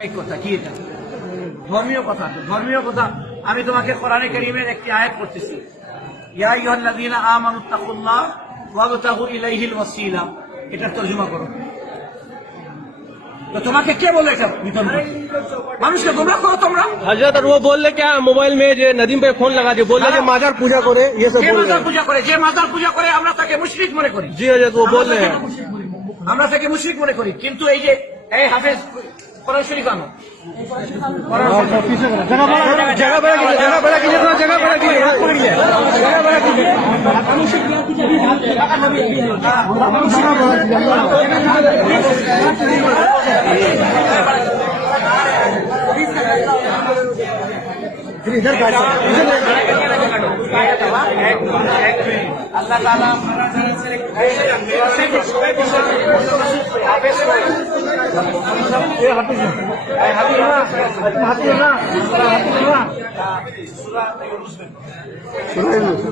এই কথা কি এটা ধর্মীয় কথা ধর্মীয় কথা আমি তোমাকে কোরআনে কারীমের একটি আয়াত পড়তেছি ইয়া আইয়ুহাল্লাযীনা আমানুত্তাকুল্লাহ ওয়াবতাগু ইলাইহিল ওয়াসিলা এটা তরজমা করো তো তোমাকে কে বলে এটা বিতরণ করতে? মানুষকে গোমরাহ করো তোমরা हजरत और वो बोल रहे क्या मोबाइल में जो नदीम पे फोन लगा दिए बोल रहे हाँ। माजार पूजा करे ये सब যে बोल रहे মাজার हैं পূজা করে যে মাজার পূজা করে আমরা তাকে মুশরিক মনে করি जी हजरत वो बोल रहे हैं আমরা তাকে মুশরিক মনে করি কিন্তু এই যে এই হাফেজ কোরআন শরীফ আনো কোরআন আল্লাহ তালা হাতি না হাতি না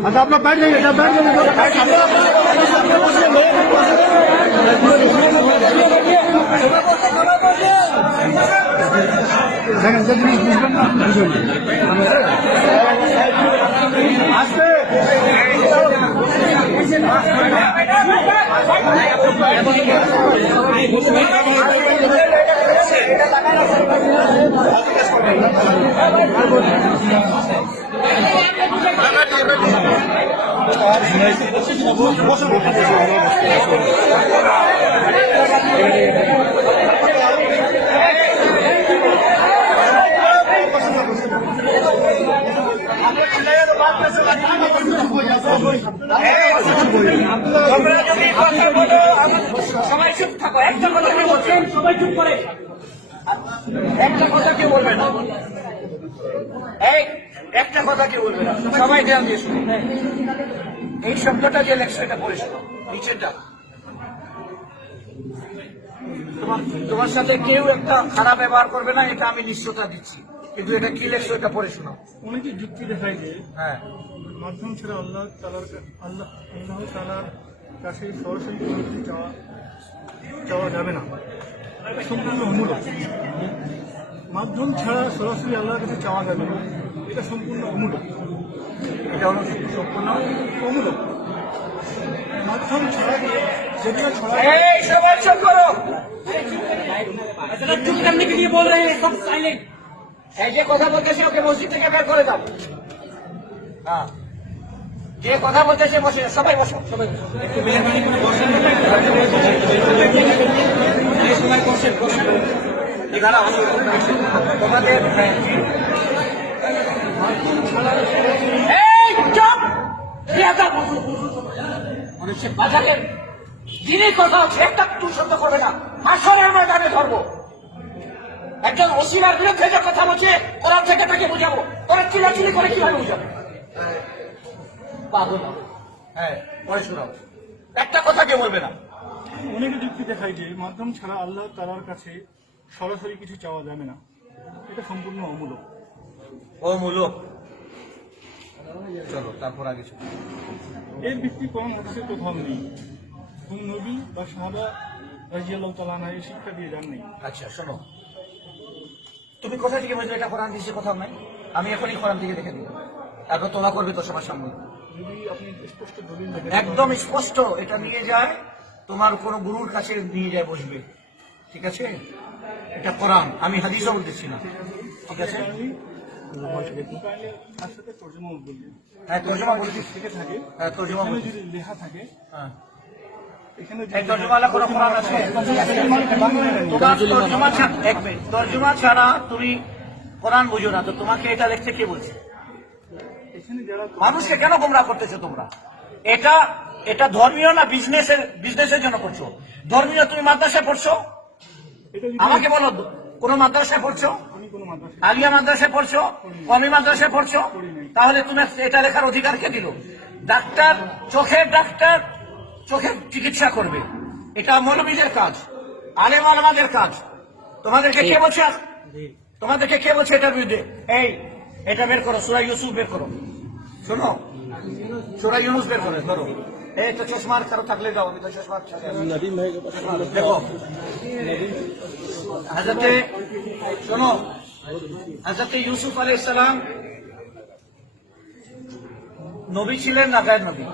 আচ্ছা আপনার ব্যাট নেই ব্যাট দেখেন যে জিনিস বুঝবেন না একটা কথা কেউ বলছেন সবাই চুপ করে একটা কথা কেউ বলবে না। একটা কথা কেউ বলবে না? সবাই ধ্যান দিয়ে শুনো এই শব্দটা যে লেখছো এটা পড়ে শোনো নিচেরটা তোমার- সাথে কেউ একটা খারাপ ব্যবহার করবে না এটা আমি নিশ্চয়তা দিচ্ছি। কিন্তু এটা কি লেখছো এটা পড়ে শোনো অনেকে যুক্তি দেখায় যে হ্যাঁ। মাধ্যম ছাড়া আল্লাহ তালার আল্লাহ আল্লাহ তালার কাছে সরাসরি কিছু চাওয়া চাওয়া যাবে না। সম্পূর্ণ অমূলক। মাধ্যম ছাড়া সরাসরি আল্লাহর কাছে চাওয়া যাবে না। এটা সম্পূর্ণ অমূলক এটা হলো সম্পূর্ণ অমূলক মাধ্যম ছাড়া যেগুলো ছড়া এই সবাই চুপ করো চুপ करने के लिए बोल रहे हैं सब साइलेंट এই যে কথা বলতেছে ওকে মসজিদ থেকে বের করে দাও হ্যাঁ যে কথা বলতেছে বসে সবাই বসো সবাই বসো একটু মেহরবানি করে বসেন এই সময় বসেন বসেন এখানে আসো তোমাদের এই চুপ! বেয়াদব। মানুষের বাজারে দিনের কথা হচ্ছে একটা শব্দ করবে না। ময়দানে ধরবো। একজন ওসিমার বিরুদ্ধে যে কথা বলছে কোরআন থেকে তাকে বুঝাবো। তোরা চিলাচিলি করে কীভাবে বুঝাবো? পাগল। হ্যাঁ পরে শোনাও। একটা কথা কেউ বলবে না। অনেকে যুক্তি দেখায় যে মাধ্যম ছাড়া আল্লাহ তালার কাছে সরাসরি কিছু চাওয়া যাবে না। এটা সম্পূর্ণ অমূলক। ও মূলক চলো তারপর আগে চলো এর ভিত্তি কোনো মধ্যে কোথাও নেই। কোন নবী বা সাহাবা রাজিয়াল্লাহ তালানা এই শিক্ষা দিয়ে যান নেই। আচ্ছা শোনো। তুমি কোথা থেকে বুঝলে এটা কোরআন দিয়েছে কোথাও নাই আমি এখনই কোরআন থেকে দেখে দিব তারপর তোলা করবে তো সবার সামনে। একদম স্পষ্ট। এটা নিয়ে যায় তোমার কোনো গুরুর কাছে নিয়ে যায় বসবে। ঠিক আছে? এটা কোরআন। আমি হাদিসও বলতেছি না। ঠিক আছে। তার সাথে তর্জমা বলছি হ্যাঁ তর্জমা বলছি থেকে থাকে। হ্যাঁ তর্জমা যদি লেখা থাকে হ্যাঁ। তর্জমা ছাড়া তুমি কোরআন বুঝো না তো তোমাকে এটা লিখতে কে বলছে? মানুষকে কেন গোমরা করতেছো তোমরা? এটা এটা ধর্মীয় না বিজনেসের বিজনেসের জন্য করছ? ধর্মীয় তুমি মাদ্রাসায় পড়ছো? আমাকে বলো কোন মাদ্রাসায় পড়ছো? আলিয়া মাদ্রাসে পড়ছো কমি মাদ্রাসে পড়ছো? তাহলে তুমি এটা লেখার অধিকার কে দিল? ডাক্তার চোখের ডাক্তার চোখের চিকিৎসা করবে। এটা মৌলবীদের কাজ আলেম আলমাদের কাজ। তোমাদেরকে কে বলছে তোমাদেরকে কে বলছে এটার বিরুদ্ধে? এই এটা বের করো সুরাই ইউসুফ বের করো। শোনো? সুরাই ইউনুস বের করো ধরো। এই তো চশমার কারও থাকলে দাও আমি তো চশমার দেখো। হাজারতে শোনো? হাজরতে ইউসুফ আলাইহিস সালাম নবী ছিলেন না গায়ের নবী?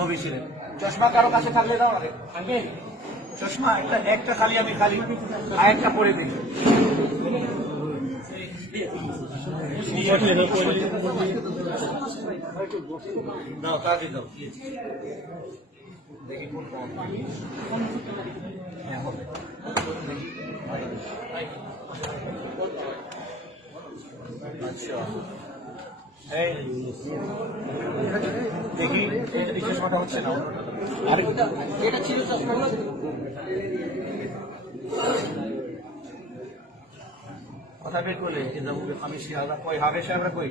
নবী ছিলেন। চশমা কারও কাছে থাকলে দাও আগে চশমা, একটা একটা খালি আমি খালি। আর একটা পরে দিই দাও দেখি কোন কথা বের করলে আমি শিয়ালদা কই? হাবে সাহেবরা কই?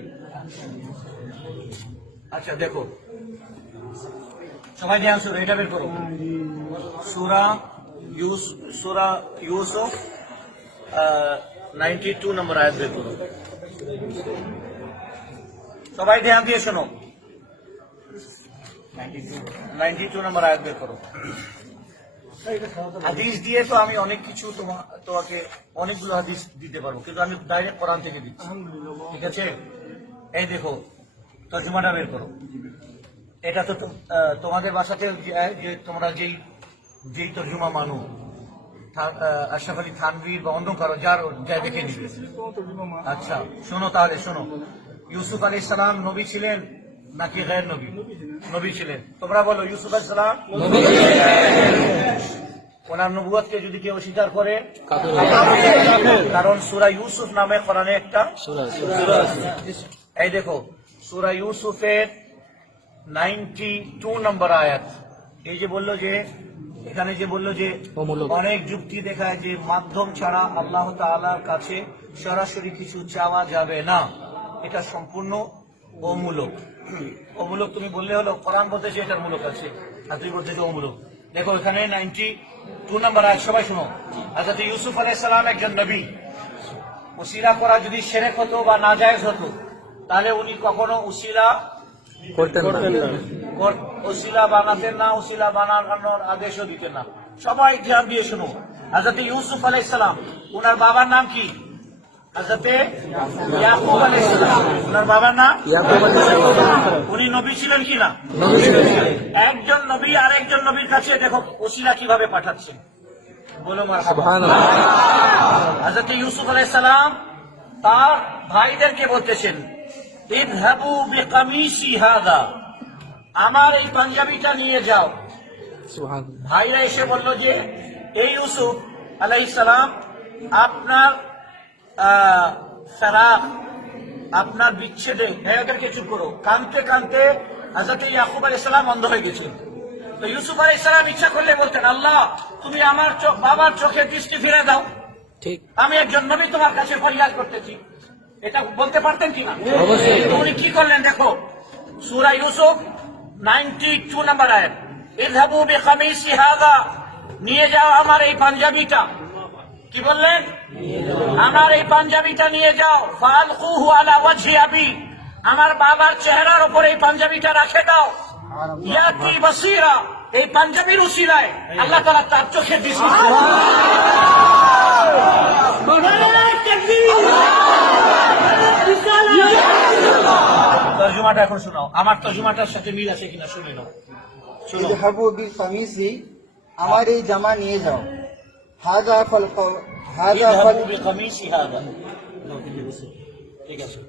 আচ্ছা দেখো। সবাই ধ্যান শুরু এটা বের করো। সুরা ইউস সুরা ইউসুফ নাইনটি টু নম্বর আয়াত বের করো সবাই ধ্যান দিয়ে শোনো। নাইনটি টু নম্বর আয়াত বের করো। হাদিস দিয়ে তো আমি অনেক কিছু তোমা- তোমাকে অনেকগুলো হাদিস দিতে পারব, কিন্তু আমি ডাইরেক্ট কোরআন থেকে দিচ্ছি। ঠিক আছে? এই দেখো, তর্জমাটা বের করো। এটা তো তোমাদের বাসাতে যে- তোমরা যেই যেই তর্জমা মানো আশরাফ আলী থানভীর বা অন্য কারও যার যা দেখে নিবে। আচ্ছা শোনো তাহলে শোনো। ইউসুফ আলী সালাম নবী ছিলেন নাকি গায়ের নবী? নবী ছিলেন। তোমরা বলো ইউসুফ আলী সালাম? ওনার নবুয়াতকে যদি কেউ স্বীকার করে কারণ সুরা ইউসুফ নামে কোরআনে একটা এই দেখো সুরা ইউসুফের নাইনটি টু নম্বর আয়াত। এই যে বলল যে এখানে যে বলল যে অনেক যুক্তি দেখায় যে মাধ্যম ছাড়া আল্লাহ তাআলার কাছে সরাসরি কিছু চাওয়া যাবে না। এটা সম্পূর্ণ অমূলক। অমূলক তুমি বললে হলো কোরআন বলতেছে এটার মূলক আছে আর তুমি বলতেছে অমূলক। দেখো এখানে নাইনটি টু নম্বর আয়াত সবাই শোনো। আচ্ছা ইউসুফ আলাইহিস সালাম একজন নবী। উসিলা করা যদি সেরেক হতো বা নাজায়েজ হতো তাহলে উনি কখনো উসিলা করতেন না। উসিলা বানাতেন না উসিলা বানানোর আদেশও দিতেন না। সবাই ধ্যান দিয়ে শুনো হাজরতে ইউসুফ আলাইসালাম ওনার বাবার নাম কি? হাজরতে ইয়াকুব আলাইসালাম ওনার বাবার নাম? সালাম উনি নবী ছিলেন কি না? একজন নবী আর একজন নবীর কাছে দেখো উসিলা কীভাবে পাঠাচ্ছেন বলো মার হজরত ইউসুফ আলাইসালাম তার ভাইদেরকে বলতেছেন ইদহাবু বিকামিসি হাদা আমার এই পাঞ্জাবিটা নিয়ে যাও। ভাইরা এসে বলল যে এই ইউসুফ আলাইসালাম আপনার আহ, ফেরাক আপনার বিচ্ছেদে এদেরকে চুপ করো কানতে কানতে হাজরত ইয়াকুব আলাইসালাম অন্ধ হয়ে গেছিলেন তো ইউসুফ আলাইসালাম ইচ্ছা করলে বলতেন আল্লাহ তুমি আমার চোখ বাবার চোখে দৃষ্টি ফিরে দাও। ঠিক। আমি একজন নবী তোমার কাছে ফরিয়াদ করতেছি। এটা বলতে পারতেন কিনা? উনি কি করলেন দেখো সুরা ইউসুফ নাইনটি টু নাম্বার আয়াত ইযহাবু বিকামিসি হাযা নিয়ে যাও আমার এই পাঞ্জাবিটা। কি বললেন? আমার এই পাঞ্জাবিটা নিয়ে যাও ফালকুহু আলা ওয়াজহি আবি আমার বাবার চেহারার উপর এই পাঞ্জাবিটা রাখে দাও। ইয়াতি বাসীরা এই পাঞ্জাবির উসিলায় আল্লাহ তাআলা তার চোখে দৃষ্টি তর্জমাটা এখন শোনাও। আমার তর্জমাটার সাথে মিল আছে কিনা শুনে নাও। আমার এই জামা নিয়ে যাও। হাযা ফাল হাযা ফাল ইযহাবু বিকামিসি হাযা ঠিক আছে।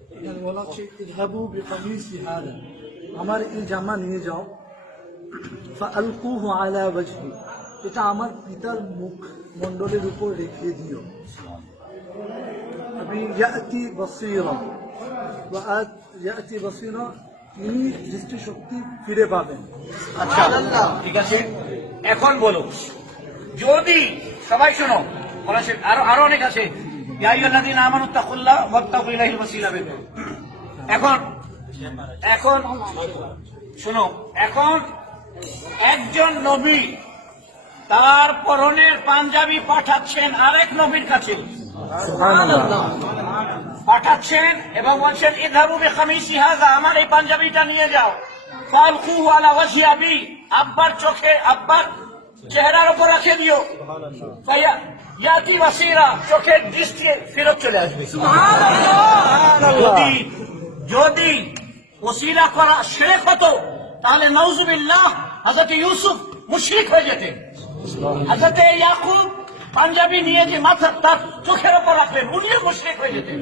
বলা হচ্ছে ইযহাবু বিকামিসি হাদা আমার এই জামা নিয়ে যাও। ফালকুহু আলা ওয়াজহি। এটা আমার পিতার মুখ মণ্ডলের উপর রেখে দিও। আমি ইয়াতি বসিরা ওয়াত ইয়াতি বসিরা তিনি দৃষ্টিশক্তি ফিরে পাবেন আচ্ছা ঠিক আছে। এখন বলো। যদি সবাই শোনো সে- আরও আরও অনেক আছে। এখন এখন শোনো এখন একজন নবী তার পরনের পাঞ্জাবি পাঠাচ্ছেন আরেক নবীর কাছে। সুবহানাল্লাহ। পাঠাচ্ছেন এবং বলছেন ইধাবু বেখামিসি হাজা আমার এই পাঞ্জাবিটা নিয়ে যাও। ফালকুহু আলা ওয়াজহি আবি আব্বার চোখে আব্বার চেহারার উপর রাখে দিও। ইয়াতি বাসিরা চোখের দৃষ্টি ফেরত চলে আসবে। যদি যদি ওসিলা করা শেরেক হতো তাহলে নওজুবিল্লাহ হজরত ইউসুফ মুশরিক হয়ে যেতেন। হজরত ইয়াকুব পাঞ্জাবি নিয়ে যে মাথা তার চোখের উপর রাখলেন উনিও মুশরিক হয়ে যেতেন।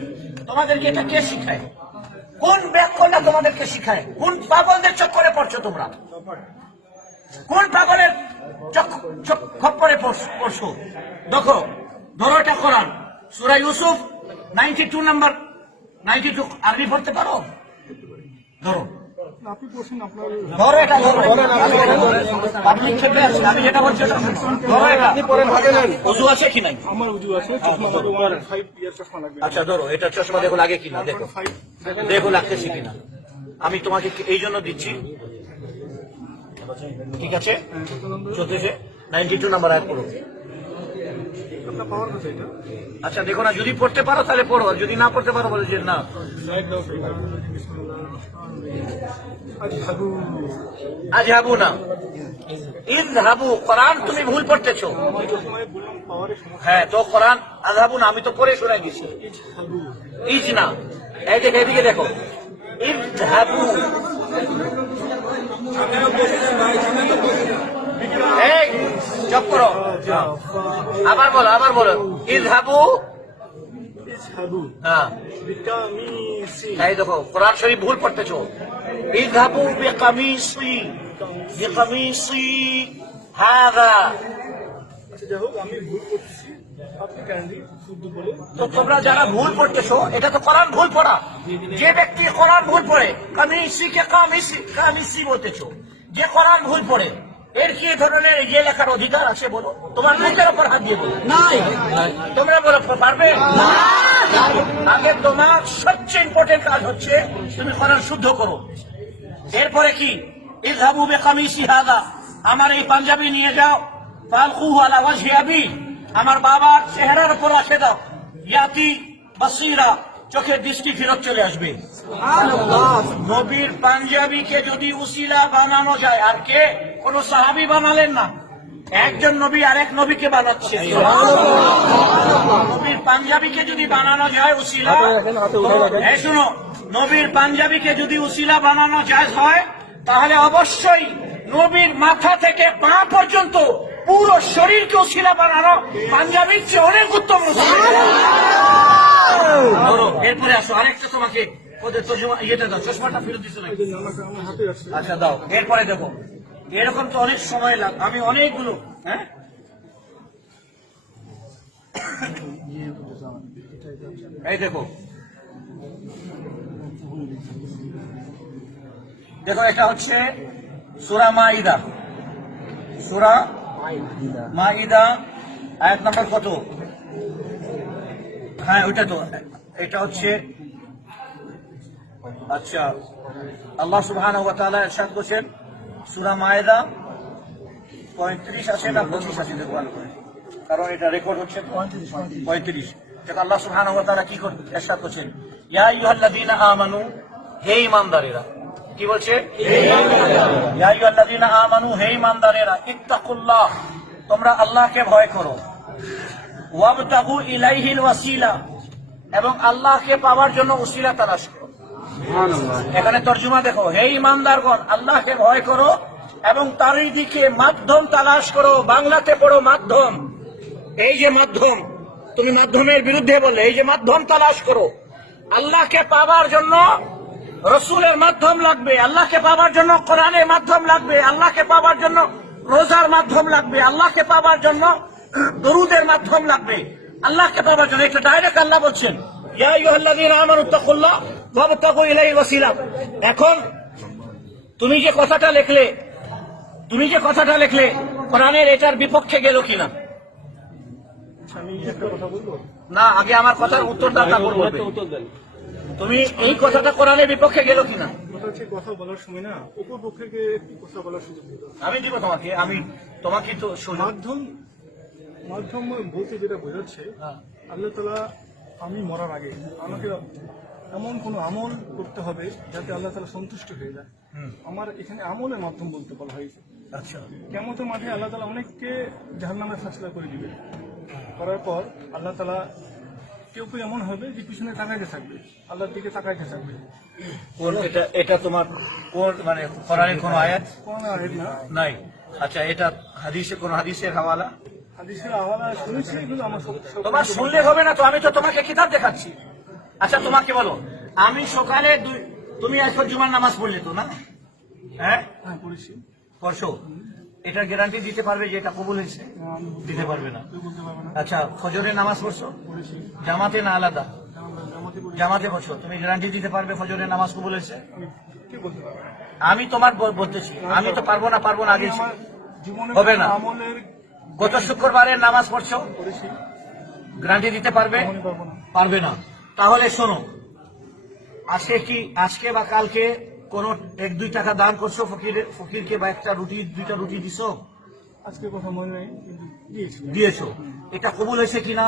তোমাদেরকে এটা কে শিখায়? কোন ব্যাকরণটা তোমাদেরকে শিখায়? কোন পাগলদের চক্করে পড়ছো তোমরা? কোন পাগলের খপ্পরে পড়ছ- দেখো, ধরো এটা Quran. Surah Yusuf ninety two number ninety two army পড়তে পারো? ধরো। আপনি পড়ছেন আপনার ধরো এটা ধরো পাবলিক ক্ষেত্রে আমি যেটা বলছি ওটা শোনো। ধরো এটা। উজু আছে কি নাই? আমার উজু আছে চশমা লাগবে ওয়ান ইয়ার চশমা লাগবে। আচ্ছা ধরো এটা চশমা দেখো। লাগে কিনা দেখো দেখো লাগতেছে কিনা আমি তোমাকে এই জন্য দিচ্ছি। ঠিক আছে? চলতেছে নাইনটি টু নাম্বার এক পড়ো আপনার পাওয়ার কথা এটা। আচ্ছা দেখো না যদি পড়তে পারো তাহলে পড়ো আর যদি না পড়তে পারো বলে যে না। আজ হাবু না। ইদ হাবু কোরআন তুমি ভুল পড়তেছো। হ্যাঁ তো কোরআন আজ হাবু না আমি তো পড়ে শোনাই দিছি ইজ না এই দেখো এদিকে দেখো। ইদ হাবু এই চপ করো। আবার বলো আবার বলো। ইদ হাবু ইজ হাবু হ্যাঁ এই দেখো কোরআন শরীফ ভুল পড়তেছো। ইদ হাবু বেকামিসি। বেকামিসি। হাদা। আচ্ছা তো তোমরা যারা ভুল পড়তেছো এটা তো কোরআন ভুল পড়া। যে ব্যক্তি কোরআন ভুল পড়ে কামিসি কে কামিসি কামিসি বলতেছো। যে কোরআন ভুল পড়ে। এর কি ধরনের ইয়ে লেখার অধিকার আছে বলো? তোমার মুখের উপর হাত দিয়ে বলো। নাই। তোমরা বলো পারবে? আগে তোমার সবচেয়ে ইম্পর্টেন্ট কাজ হচ্ছে তুমি কোরআন শুদ্ধ করো। এরপরে কি? ইযহাবু বিকামিসি হাদা। আমার এই পাঞ্জাবি নিয়ে যাও। ফালকুহু আলা ওয়াজহি আবি। আমার বাবার চেহারার উপর রাখে দাও। ইয়াতি বাসিরা। চোখের দৃষ্টি ফেরত চলে আসবে। নবীর পাঞ্জাবিকে যদি উসিলা বানানো যায় আর কে? কোন সাহাবি বানালেন না। একজন নবী আরেক নবীকে বানাচ্ছে। নবীর পাঞ্জাবিকে যদি বানানো যায় উসিলা এই শুনো নবীর পাঞ্জাবিকে যদি উসিলা বানানো যায় হয় তাহলে অবশ্যই নবীর মাথা থেকে পা পর্যন্ত পুরো শরীরকে উসিলা বানানো পাঞ্জাবির চেয়ে অনেক উত্তম এরপরে আসো, আরেকটা তোমাকে ওদের তর্জমা ইয়েটা দাও, চশমাটা ফেরত আসছে আচ্ছা দাও, এরপরে দেখো। এরকম তো অনেক সময় লাগ আমি অনেকগুলো হ্যাঁ? এই দেখো। দেখো, এটা হচ্ছে সুরা মাইদা। সুরা মাইদা। আয়াত নাম্বার কত? হ্যাঁ ওইটা তো। এটা হচ্ছে আচ্ছা আল্লাহ সুবহানাহু ওয়া তাআলা ইরশাদ করেছেন সূরা মায়েদা 35 আছে না 25 আছে? দেখো ভালো করে। কারণ এটা রেকর্ড হচ্ছে 35 35 দেখো আল্লাহ ওয়া তাআলা কি করে ইরশাদ করেছেন ইয়া আইয়ুহাল্লাযীনা আমানু হে ঈমানদারেরা কি বলছে? আমানু, হে ঈমানদারেরা, ইত্তাকুল্লাহ, তোমরা আল্লাহকে ভয় করো। ওয়াবতাগু ইলাইহিল ওয়াসিলা, এবং আল্লাহকে পাওয়ার জন্য উসিলা তালাশ করো। এখানে তর্জমা দেখো, হে ইমানদারগণ আল্লাহকে ভয় করো এবং তারই দিকে মাধ্যম তালাশ করো। বাংলাতে পড়ো মাধ্যম। এই যে মাধ্যম, তুমি মাধ্যমের বিরুদ্ধে বললে, এই যে মাধ্যম তালাশ করো, আল্লাহকে পাওয়ার জন্য রসুলের মাধ্যম লাগবে আল্লাহকে পাওয়ার জন্য কোরআনের মাধ্যম লাগবে আল্লাহকে পাওয়ার জন্য রোজার মাধ্যম লাগবে আল্লাহকে পাওয়ার জন্য দরুদের মাধ্যম লাগবে আল্লাহকে পাওয়ার জন্য। এটা ডাইরেক্ট আল্লাহ বলছেন। এখন তুমি যে কথাটা লিখলে তুমি যে কথাটা লিখলে কোরআনের এটার বিপক্ষে গেল কিনা? না আগে আমার কথার উত্তরটা তারপর বলবে। তুমি এই কথাটা কোরআনের বিপক্ষে গেল কিনা? কথা হচ্ছে কথা বলার সময় না কথা বলার সুযোগ আমি দিব তোমাকে আমি তোমাকে তো মাধ্যম মাধ্যম বলতে যেটা বোঝাচ্ছে আল্লাহ তালা আমি মরার আগে আমাকে এমন কোন আমল করতে হবে যাতে আল্লাহ তালা সন্তুষ্ট হয়ে যায়। আমার এখানে আমলের মাধ্যম বলতে বলা হয়েছে। আচ্ছা। কেমতের মাঠে আল্লাহ তালা অনেককে জাহান নামের ফাঁসলা করে দিবে। করার পর আল্লাহ তালা কেউ কেউ এমন হবে যে পিছনে তাকাইতে থাকবে আল্লাহর দিকে তাকাইতে থাকবে। কোন এটা এটা তোমার কোন মানে কোরআনের কোন আয়াত? কোনো আহেদ না। নাই। আচ্ছা এটা হাদিসে কোন হাদিসের হাওয়ালা? হাদিসের আওয়ালা শুনেছি কিন্তু আমার তোমার শুনলে হবে না তো আমি তো তোমাকে কিতাব দেখাচ্ছি। আচ্ছা তোমাকে বলো আমি সকালে তুমি এখন জুমার নামাজ পড়লে তো না? হ্যাঁ? হ্যাঁ পড়েছি। পরশু এটার গ্যারান্টি দিতে পারবে যে এটা কবুল হয়েছে? দিতে পারবে না। আচ্ছা ফজরের নামাজ পড়ছো? জামাতে না আলাদা? জামাতে পড়ি পড়ছো। তুমি গ্যারান্টি দিতে পারবে ফজরের নামাজ কবুল হয়েছে? আমি তোমার বলতেছি, আমি তো পারব না পারব না, আগে হবে না। গত শুক্রবারের নামাজ পড়ছো? গ্যারান্টি দিতে পারবে? পারবে না। তাহলে শোনো, আজকে কি, আজকে বা কালকে কোন এক দুই টাকা দান করছ ফকিরের ফকিরকে বা একটা রুটি দুইটা রুটি দিছো? আজকে কথা মনে নেই দিয়েছ। এটা কবুল হয়েছে কিনা?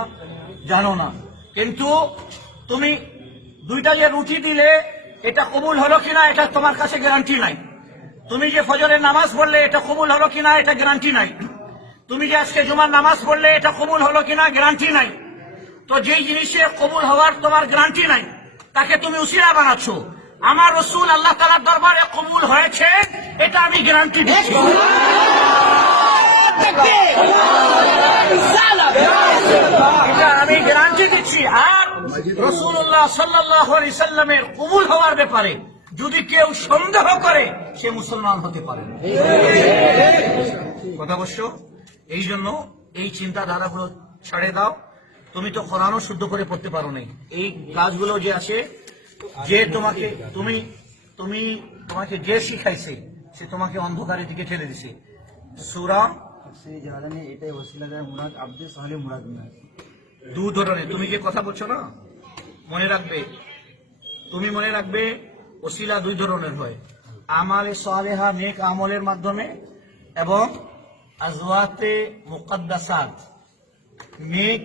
জানো না। কিন্তু তুমি দুইটা যে রুটি দিলে এটা কবুল হলো কিনা এটা তোমার কাছে গ্যারান্টি নাই। তুমি যে ফজরের নামাজ পড়লে এটা কবুল হলো কিনা এটা গ্যারান্টি নাই। তুমি যে আজকে জুমার নামাজ পড়লে এটা কবুল হলো কিনা গ্যারান্টি নাই। তো যেই জিনিসে কবুল হওয়ার তোমার গ্যারান্টি নাই তাকে তুমি উসিলা বানাচ্ছ। আমার রসুল আল্লাহ তালার দরবারে কবুল হয়েছে, এটা আমি গ্যারান্টি দিচ্ছি। আমি গ্যারান্টি দিচ্ছি। আর রসুল্লাহ সাল্লাহ কবুল হওয়ার ব্যাপারে যদি কেউ সন্দেহ করে, সে মুসলমান হতে পারে। কথা অবশ্য, এই জন্য এই চিন্তাধারাগুলো ছাড়ে দাও। তুমি তো কোরআনও শুদ্ধ করে পড়তে পারো নাই। এই কাজগুলো যে আছে যে তোমাকে, তুমি তুমি তোমাকে যে শিখাইছে, সে তোমাকে অন্ধকারের দিকে ঠেলে দিছে। সুরা দু ধরনের তুমি কথা বলছো না? মনে রাখবে, তুমি মনে রাখবে ওসিলা দুই ধরনের হয়। আমালে সালেহা, নেক আমলের মাধ্যমে এবং আজওয়াতে মুকদ্দাসাত, নেক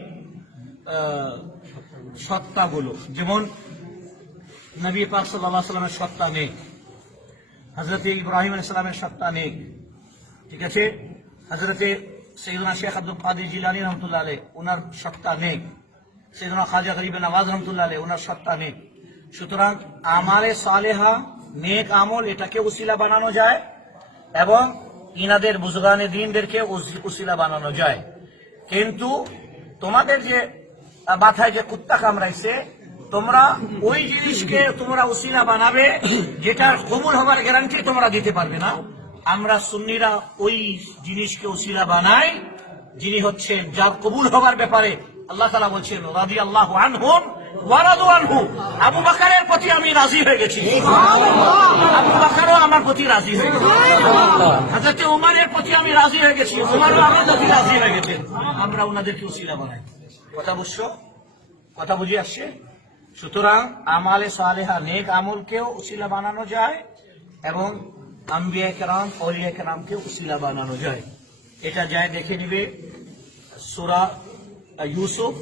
সত্তাগুলো। যেমন নবী পাক সাল্লাল্লাহু সাল্লামের সত্তা নেক হজরত ইব্রাহিম আলাইহিস সালামের সত্তা নেক ঠিক আছে? হজরতে সৈদনা শেখ আব্দুল কাদের জিলানি রহমতুল্লাহ আলী ওনার সত্তা নেই। সৈদনা খাজা গরিব নওয়াজ রহমতুল্লাহ আলী ওনার সত্তা নেই। সুতরাং আমারে সালেহা, নেক আমল, এটাকে উসিলা বানানো যায় এবং ইনাদের বুজগানে, দিনদেরকে উস- উসিলা বানানো যায়। কিন্তু তোমাদের যে মাথায় যে কুত্তা কামড়াইছে তোমরা ওই জিনিসকে তোমরা উসিলা বানাবে, যেটার কবুল হবার গ্যারান্টি তোমরা দিতে পারবে না। আমরা সুন্নিরা ওই জিনিসকে উসিলা বানাই, যিনি হচ্ছেন, যার কবুল হবার ব্যাপারে আল্লাহ তালা বলছেন রাজি আল্লাহ আনহুন আবু বাকারের প্রতি আমি রাজি হয়ে গেছি। আবু বাকারও আমার প্রতি রাজি হয়ে গেছে। উমারের প্রতি আমি রাজি হয়ে গেছি। উমারও আমার প্রতি রাজি হয়ে গেছেন আমরা ওনাদেরকে উসিলা বানাই। কথা বুঝছ? কথা বুঝে আসছে? সুতরাং আমালে সালেহা নেক আমলকেও উসিলা বানানো যায় এবং আম্বিয়া কেরাম অলিয়া কেরামকে উসিলা বানানো যায়। এটা যায় দেখে নিবে সুরা ইউসুফ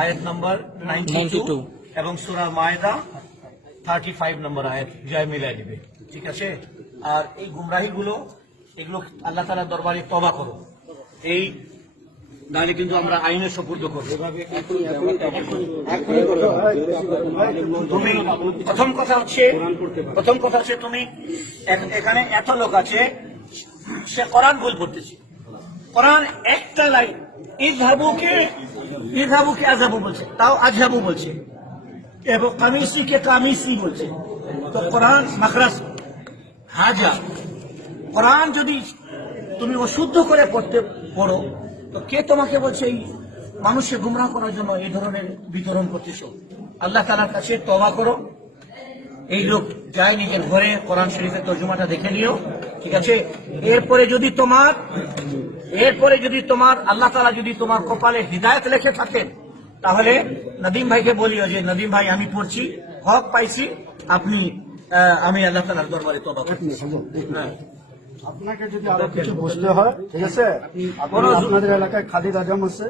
আয়াত নম্বর নাইনটি টু এবং সুরা মায়দা থার্টি ফাইভ নম্বর আয়াত জয় মিলাই দিবে ঠিক আছে? আর এই গুমরাহিগুলো এগুলো আল্লাহ তালার দরবারে তবা করো। এই নাহলে কিন্তু আমরা আইনের সপূর্দ করব। প্রথম কথা হচ্ছে, প্রথম কথা হচ্ছে তুমি এখানে এত লোক আছে, সে কোরআন ভুল পড়তেছে কোরআন একটা লাইন ঈদ হাবুকে ঈদ হাবুকে আজাবু বলছে, তাও আজহাবু বলছে। এবং কামিসি কে কামিসি বলছে। তো কোরআন মাখরাস হাজা। কোরআন যদি তুমি অশুদ্ধ করে পড়তে পড়ো তো কে তোমাকে বলছে এই মানুষকে গুমরাহ করার জন্য এই ধরনের বিতরণ করতেছ? আল্লাহ তালার কাছে তবা করো। এই লোক যায় নিজের ঘরে কোরআন শরীফের তর্জমাটা দেখে নিও ঠিক আছে? এরপরে যদি তোমার এরপরে যদি তোমার আল্লাহ তালা যদি তোমার কপালে হৃদায়ত লেখে থাকেন তাহলে নদীম ভাইকে বলিও যে নদীম ভাই আমি পড়ছি হক পাইছি আপনি আমি আল্লাহ তালার দরবারে তবা করছি আপনাকে যদি আরও কিছু বুঝতে হয় ঠিক আছে? আপনাদের এলাকায় খালিদ আজম আছে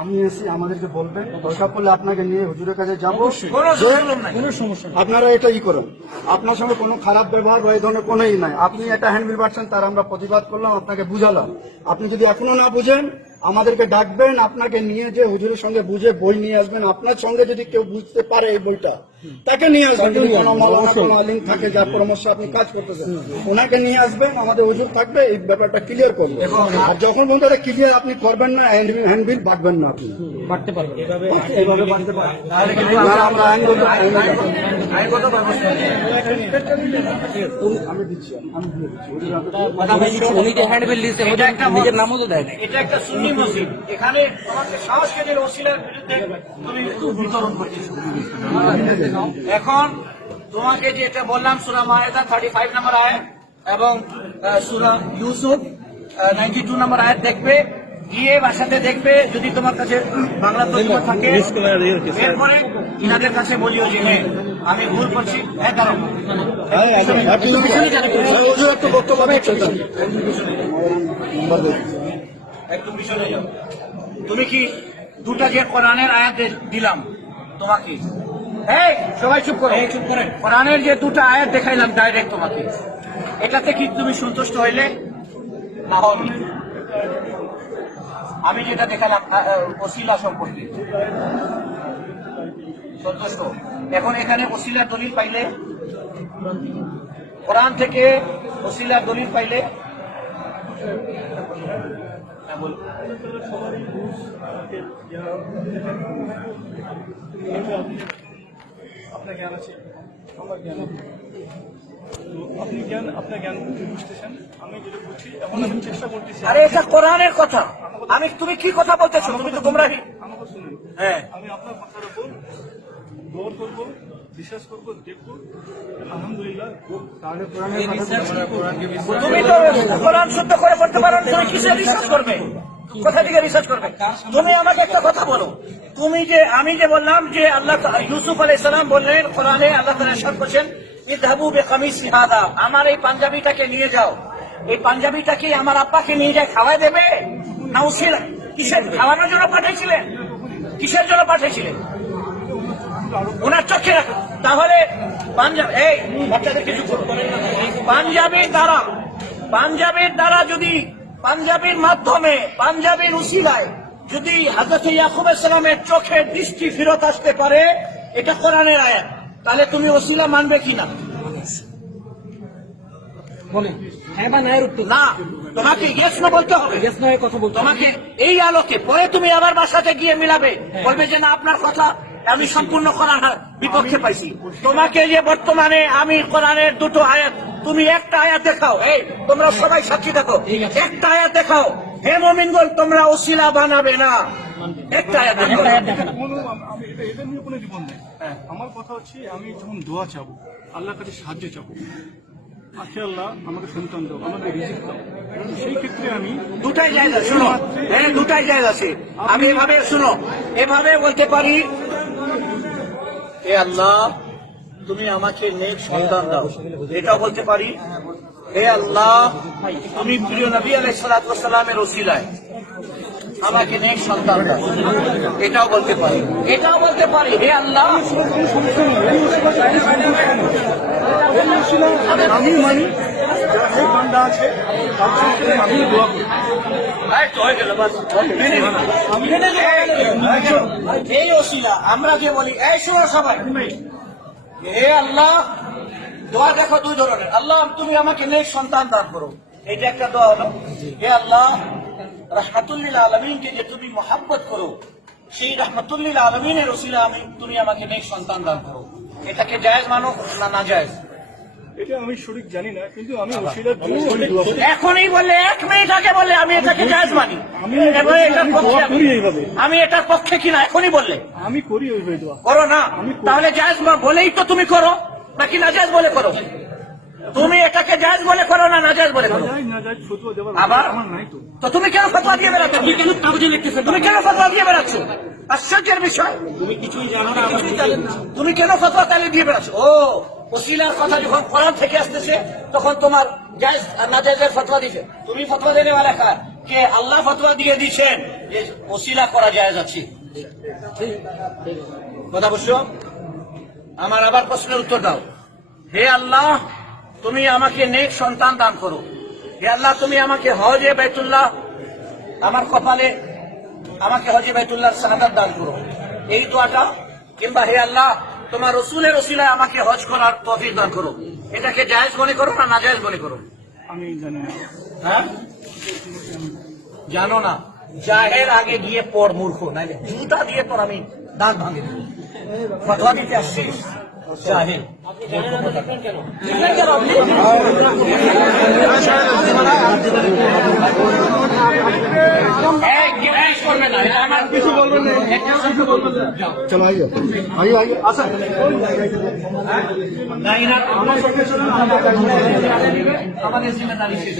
আমি এসে আমাদেরকে বলবেন দরকার পড়লে আপনাকে নিয়ে হুজুরের কাছে যাব। আপনারা এটা ই করুন। আপনার সঙ্গে কোনো খারাপ ব্যবহার বা এই ধরনের কোনোই নাই। আপনি এটা হ্যান্ডবিল পারছেন তার আমরা প্রতিবাদ করলাম আপনাকে বুঝালাম। আপনি যদি এখনও না বুঝেন আমাদেরকে ডাকবেন আপনাকে নিয়ে যে হুজুরের সঙ্গে বুঝে বই নিয়ে আসবেন আপনার সঙ্গে যদি কেউ বুঝতে পারে এই বইটা তাকে নিয়ে আসবেন। যদি কোনো মৌলানা কোনো আলিম থাকে যার পরামর্শ আপনি কাজ করতেছেন ওনাকে নিয়ে আসবেন আমাদের হুজুর থাকবে এই ব্যাপারটা ক্লিয়ার করবে। আর যখন পর্যন্ত ক্লিয়ার আপনি করবেন না হ্যান্ডবিল বাঁটবেন না আপনি। বাড়তে পারবেন। এইভাবে বাড়তে আমি দিচ্ছি আমি দিয়ে দিচ্ছি। নিজের নামও তো দেয় এটা একটা এখানে তোমাকে সাহসকে ওসিলার বিরুদ্ধে তুমি বিতরণ করতেছো এখন তোমাকে যেটা বললাম সুরা মায়েদা থার্টি ফাইভ নম্বর আয়াত এবং সুরা ইউসুফ নাইনটি টু নম্বর আয়াত দেখবে। গিয়ে বাসাতে দেখবে যদি তোমার কাছে বাংলা তর্জমা থাকে এরপরে ইনাদের কাছে বলিও যে হ্যাঁ আমি ভুল করছি। হ্যাঁ কারণ হুজুর বক্তব্য দিচ্ছেন একটু পিছনে যাও। তুমি কি দুটা যে কোরআনের আয়াত দিলাম তোমাকে? এই সবাই চুপ করো। চুপ করে কোরআনের যে দুটো আয়াত দেখাইলাম ডাইরেক্ট তোমাকে। এটাতে কি তুমি সন্তুষ্ট হইলে? না আমি যেটা দেখালাম ওসিলা সম্পর্কে। সন্তুষ্ট? এখন এখানে ওসিলার দলিল পাইলে? কোরআন থেকে ওসিলার দলিল পাইলে? হ্যাঁ, বলুন। আপনার জ্ঞান আছে? আমার জ্ঞান তো আপনি জ্ঞান আপনার জ্ঞান বুঝতেছেন? আমি যেটা বুঝছি এখন আমি চেষ্টা করতেছি। আরে এটা কোরআনের কথা। আমি তুমি কি কথা বলতেছো? তুমি তো গোমরাহি আমাকে শুনুন। হ্যাঁ। আমি আপনার কথার উপর গৌর করব। বিশ্বাস করব দেখব আলহামদুলিল্লাহ তাহলে কথা তুমি কোরআন শুদ্ধ করে পড়তে পারো তুমি কিসে রিসার্চ করবে? কোথা থেকে রিসার্চ করবে? তুমি আমাকে একটা কথা বলো। তুমি যে আমি যে বললাম যে আল্লাহ ইউসুফ আলাইহিস সালাম বললেন কোরআনে আল্লাহ তাআলা ইরশাদ করেছেন ইযহাবু বিকামিসি হাদা আমার এই পাঞ্জাবিটাকে নিয়ে যাও। এই পাঞ্জাবিটাকে আমার আব্বাকে নিয়ে যায় খাওয়াই দেবে? না উসিল কিসের? খাওয়ানোর জন্য পাঠিয়েছিলেন কিসের জন্য পাঠিয়েছিলেন ওনার চোখে রাখো। তাহলে পাঞ্জাব এই বাচ্চাদের কিছু পাঞ্জাবের দ্বারা পাঞ্জাবের দ্বারা যদি পাঞ্জাবের মাধ্যমে পাঞ্জাবের উসিলায় যদি হাজরত ইয়াকুব সালামের চোখে দৃষ্টি ফেরত আসতে পারে এটা কোরআনের আয়াত। তাহলে তুমি ওসিলা মানবে কিনা হ্যাঁ না তোমাকে ইয়েস না বলতে হবে। ইয়েস নয় কথা বলতে তোমাকে এই আলোকে পরে তুমি আবার বাসাতে গিয়ে মিলাবে। বলবে যে না আপনার কথা আমি সম্পূর্ণ কোরআন বিপক্ষে পাইছি। তোমাকে যে বর্তমানে আমি কোরআনের দুটো আয়াত তুমি একটা আয়াত দেখাও। এই তোমরা সবাই সাক্ষী দেখো। একটা আয়াত দেখাও। হে মমিনগল তোমরা ওসিলা বানাবে না। একটা আয়াত দেখাও। কোনো আম- আমি এটা এটা নিয়ে কোনো জীবন নেই। আমার কথা হচ্ছে আমি যখন দোয়া চাবো আল্লাহর কাছে সাহায্য চাবো আখে আল্লাহ আমাকে সন্তান দাও আমাকে রিজিক দাও। সেই ক্ষেত্রে আমি দুটাই জায়গা শুনো। হ্যাঁ দুটাই জায়গা আছে। আমি এভাবে শুনো এভাবে বলতে পারি হে আল্লাহ তুমি আমাকে নেক সন্তান দাও। এটাও বলতে পারি হে আল্লাহ তুমি প্রিয় নবী আলাই সালামের ওসিলায় আমাকে নেক সন্তান দাও। এটাও বলতে পারি। এটাও বলতে পারি? হে আল্লাহ। আমি মানি আছে আমি দোয়া করি এই ওসিলা আমরা যে বলি এই শোনো সবাই। হে আল্লাহ দোয়া দেখো দুই ধরনের। আল্লাহ তুমি আমাকে নেক সন্তান দান করো। এটা একটা দোয়া হলো। হে আল্লাহ রহমাতুল্লিল আলমিনকে যে তুমি মহাব্বত করো সেই রহমাতুল্লিল আলমিনের ওসিলা আমি তুমি আমাকে নেক সন্তান দান করো। এটাকে জায়েজ মানো না না জায়েজ? এটা আমি সঠিক জানি না কিন্তু আমি ওসিলার জন্য আমি দোয়া করি এখনই বললে এক মিনিট আগে বললে আমি এটাকে জায়েজ মানি। আমি এটার পক্ষে দোয়া করি এইভাবে। আমি এটার পক্ষে কিনা এখনই বললে। আমি করি ওইভাবে করো না। আমি তাহলে জায়েজ বলেই তো তুমি করো নাকি না নাজাজ বলে করো? তুমি এটাকে জায়জ বলে করো না নাজায়জ বলে করো? আবার? তো। তুমি কেন ফতোয়া দিয়ে বেড়াচ্ছ? তুমি কেন কাগজে লিখতেছো? তুমি কেন ফতোয়া দিয়ে বেড়াচ্ছ? আশ্চর্যের বিষয়। তুমি কিছুই জানো না তুমি কেন ফতোয়া তালে দিয়ে বেড়াচ্ছ? ও ওসিলার কথা যখন কোরআন থেকে আসতেছে তখন তোমার জায়জ আর নাজায়জের ফতোয়া দিছে। তুমি ফতোয়া দেনে মানে वाला কার? কে আল্লাহ ফতোয়া দিয়ে দিছেন? যে ওসিলা করা জায়জ আছে। কথা বুঝছ আমার আবার প্রশ্নের উত্তর দাও। হে আল্লাহ তুমি আমাকে নেক সন্তান দান করো। হে আল্লাহ তুমি আমাকে হজে বাইতুল্লাহ আমার কপালে আমাকে হজে বাইতুল্লাহ সাহাদাত দান করো। এই দোয়াটা কিংবা হে আল্লাহ তোমার রসুলের রসিলায় আমাকে হজ করার তফিক দান করো। এটাকে জায়েজ মনে করো না না নাজায়েজ মনে করো? আমি জানি হ্যাঁ? জানো না জাহের আগে গিয়ে পড় মূর্খ নাইলে জুতা দিয়ে পর আমি দাঁত ভাঙে দেবো। ফতোয়া দিতে আসছিস? জাহেল কিছু বলবেন চলো আইয়ে আইয়ে আইয়ে সঙ্গে শুনুন আমাদের জিম্মেদারি শেষ